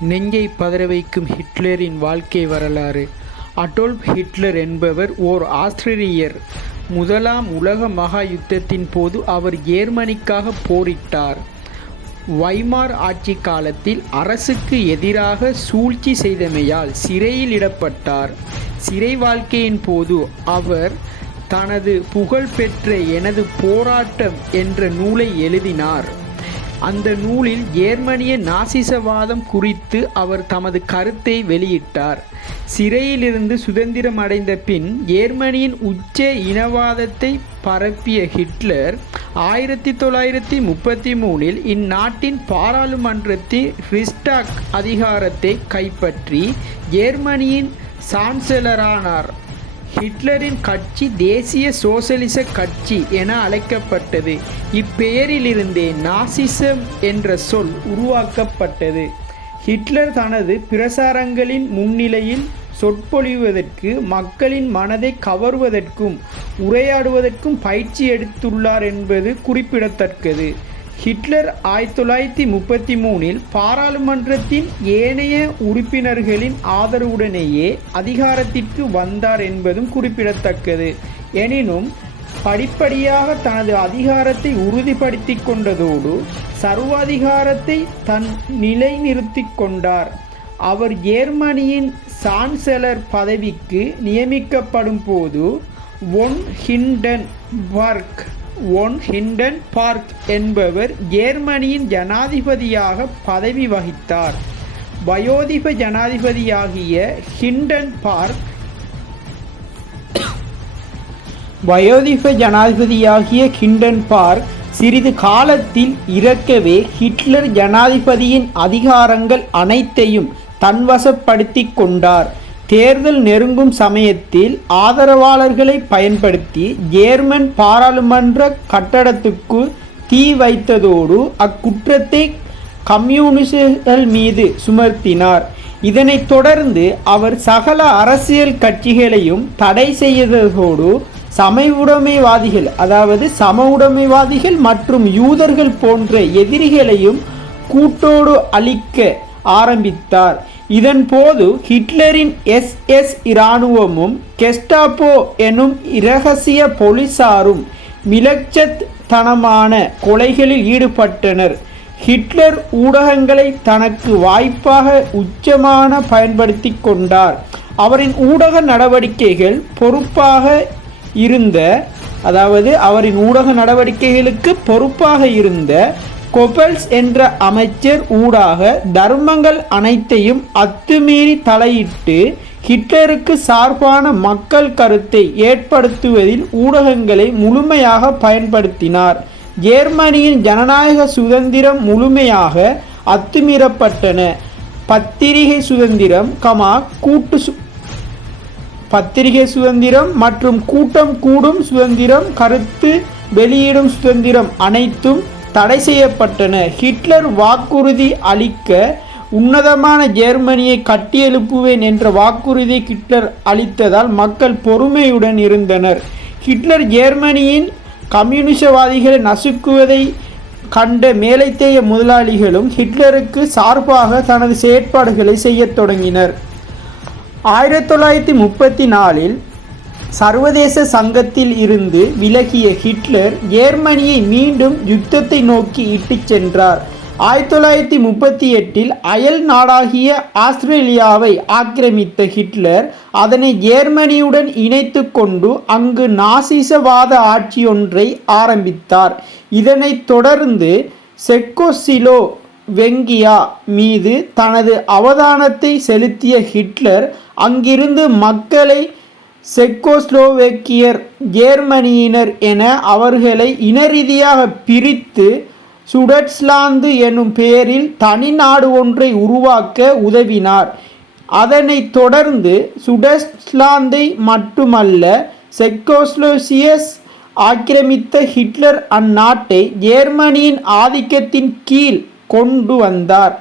நெஞ்சை பதற வைக்கும் ஹிட்லரின் வாழ்க்கை வரலாறு. அடோல்ஃப் ஹிட்லர் என்பவர் ஓர் ஆஸ்திரேலியர். முதலாம் உலக மகா யுத்தத்தின் போது அவர் ஜேர்மனிக்காக போரிட்டார். வைமார் ஆட்சி காலத்தில் அரசுக்கு எதிராக சூழ்ச்சி செய்தமையால் சிறையில் இடப்பட்டார். சிறை வாழ்க்கையின் போது அவர் தனது புகழ்பெற்ற எனது போராட்டம் என்ற நூலை எழுதினார். அந்த நூலில் ஜேர்மனிய நாசிசவாதம் குறித்து அவர் தமது கருத்தை வெளியிட்டார். சிறையிலிருந்து சுதந்திரம் அடைந்த பின் ஜேர்மனியின் உச்ச இனவாதத்தை பரப்பிய ஹிட்லர் ஆயிரத்தி தொள்ளாயிரத்தி முப்பத்தி மூணில் இந்நாட்டின் பாராளுமன்றத்தின் ரிஸ்டாக் அதிகாரத்தை கைப்பற்றி ஜேர்மனியின் சான்சலரானார். ஹிட்லரின் கட்சி தேசிய சோசலிச கட்சி என அழைக்கப்பட்டது. இப்பெயரிலிருந்தே நாசிசம் என்ற சொல் உருவாக்கப்பட்டது. ஹிட்லர் தனது பிரசாரங்களின் முன்னிலையில் சொற்பொழிவதற்கு மக்களின் மனதை கவர்வதற்கும் உரையாடுவதற்கும் பயிற்சி எடுத்துள்ளார் என்பது குறிப்பிடத்தக்கது. ஹிட்லர் ஆயிரத்தி தொள்ளாயிரத்தி முப்பத்தி மூணில் பாராளுமன்றத்தின் ஏனைய உறுப்பினர்களின் ஆதரவுடனேயே அதிகாரத்திற்கு வந்தார் என்பதும் குறிப்பிடத்தக்கது. எனினும் படிப்படியாக தனது அதிகாரத்தை உறுதிப்படுத்தி கொண்டதோடு சர்வாதிகாரத்தை தன் நிலைநிறுத்தி கொண்டார். அவர் ஜேர்மனியின் சான்சலர் பதவிக்கு நியமிக்கப்படும் போது von Hindenburg von Hindenburg என்பவர் ஜேர்மனியின் ஜனாதிபதியாக பதவி வகித்தார். வயோதிப ஜனாதிபதியாகிய ஹிண்டன் பார்க் வயோதிப ஜனாதிபதியாகிய ஹிண்டன் பார்க் சிறிது காலத்தில் இறக்கவே ஹிட்லர் ஜனாதிபதியின் அதிகாரங்கள் அனைத்தையும் தன்வசப்படுத்தி கொண்டார். தேர்தல் நெருங்கும் சமயத்தில் ஆதரவாளர்களை பயன்படுத்தி ஜேர்மன் பாராளுமன்ற கட்டடத்துக்கு தீ வைத்ததோடு அக்குற்றத்தை கம்யூனிஸ்டுகள் மீது சுமர்த்தினார் இதனைத் தொடர்ந்து அவர் சகல அரசியல் கட்சிகளையும் தடை செய்ததோடு சம உடைமைவாதிகள் அதாவது சம உடைமைவாதிகள் மற்றும் யூதர்கள் போன்ற எதிரிகளையும் கூட்டோடு அழிக்க ஆரம்பித்தார். இதன் போது ஹிட்லரின் எஸ்எஸ் இராணுவமும் கெஸ்டாப்போ எனும் இரகசிய போலீசாரும் மிலச்சத்தனமான கொலைகளில் ஈடுபட்டனர். ஹிட்லர் ஊடகங்களை தனக்கு வாய்ப்பாக உச்சமான பயன்படுத்தி கொண்டார். அவரின் ஊடக நடவடிக்கைகள் பொறுப்பாக இருந்த அதாவது அவரின் ஊடக நடவடிக்கைகளுக்கு பொறுப்பாக இருந்த கொபல்ஸ் என்ற அமைச்சர் ஊடாக தர்மங்கள் அனைத்தையும் அத்துமீறி தலையிட்டு ஹிட்லருக்கு சார்பான மக்கள் கருத்தை ஏற்படுத்துவதில் ஊடகங்களை முழுமையாக பயன்படுத்தினார். ஜேர்மனியின் ஜனநாயக சுதந்திரம் முழுமையாக அத்துமீறப்பட்டன. பத்திரிகை சுதந்திரம் கமா கூட்டு சு பத்திரிகை சுதந்திரம் மற்றும் கூட்டம் கூடும் சுதந்திரம் கருத்து வெளியிடும் சுதந்திரம் அனைத்தும் தடை செய்யப்பட்டன. ஹிட்லர் வாக்குறுதி அளிக்க உன்னதமான ஜெர்மனியை கட்டியெழுப்புவேன் என்ற வாக்குறுதியை ஹிட்லர் அளித்ததால் மக்கள் பொறுமையுடன் இருந்தனர். ஹிட்லர் ஜெர்மனியின் கம்யூனிசவாதிகளை நசுக்குவதை கண்ட மேலைத்தேய முதலாளிகளும் ஹிட்லருக்கு சார்பாக தனது செயற்பாடுகளை செய்யத் தொடங்கினர். ஆயிரத்தி தொள்ளாயிரத்தி முப்பத்தி நாலில் சர்வதேச சங்கத்தில் இருந்து விலகிய ஹிட்லர் ஜேர்மனியை மீண்டும் யுத்தத்தை நோக்கி இட்டுச் சென்றார். ஆயிரத்தி தொள்ளாயிரத்தி முப்பத்தி எட்டில் அயல் நாடாகிய ஆஸ்திரேலியாவை ஆக்கிரமித்த ஹிட்லர் அதனை ஜேர்மனியுடன் இணைத்து கொண்டு அங்கு நாசிசவாத ஆட்சியொன்றை ஆரம்பித்தார். இதனைத் தொடர்ந்து செக்கோசிலோ வெங்கியா மீது தனது அவதானத்தை செலுத்திய ஹிட்லர் அங்கிருந்து மக்களை செக்கோஸ்லோவேக்கியர் ஜேர்மனியினர் என அவர்களை இனரீதியாக பிரித்து சுடட்ஸ்லாந்து எனும் பெயரில் தனி நாடு ஒன்றை உருவாக்க உதவினார். அதனைத் தொடர்ந்து சுடஸ்லாந்தை மட்டுமல்ல செக்கோஸ்லோசியஸ் ஆக்கிரமித்த ஹிட்லர் அந்நாட்டை ஜேர்மனியின் ஆதிக்கத்தின் கீழ் கொண்டு வந்தார்.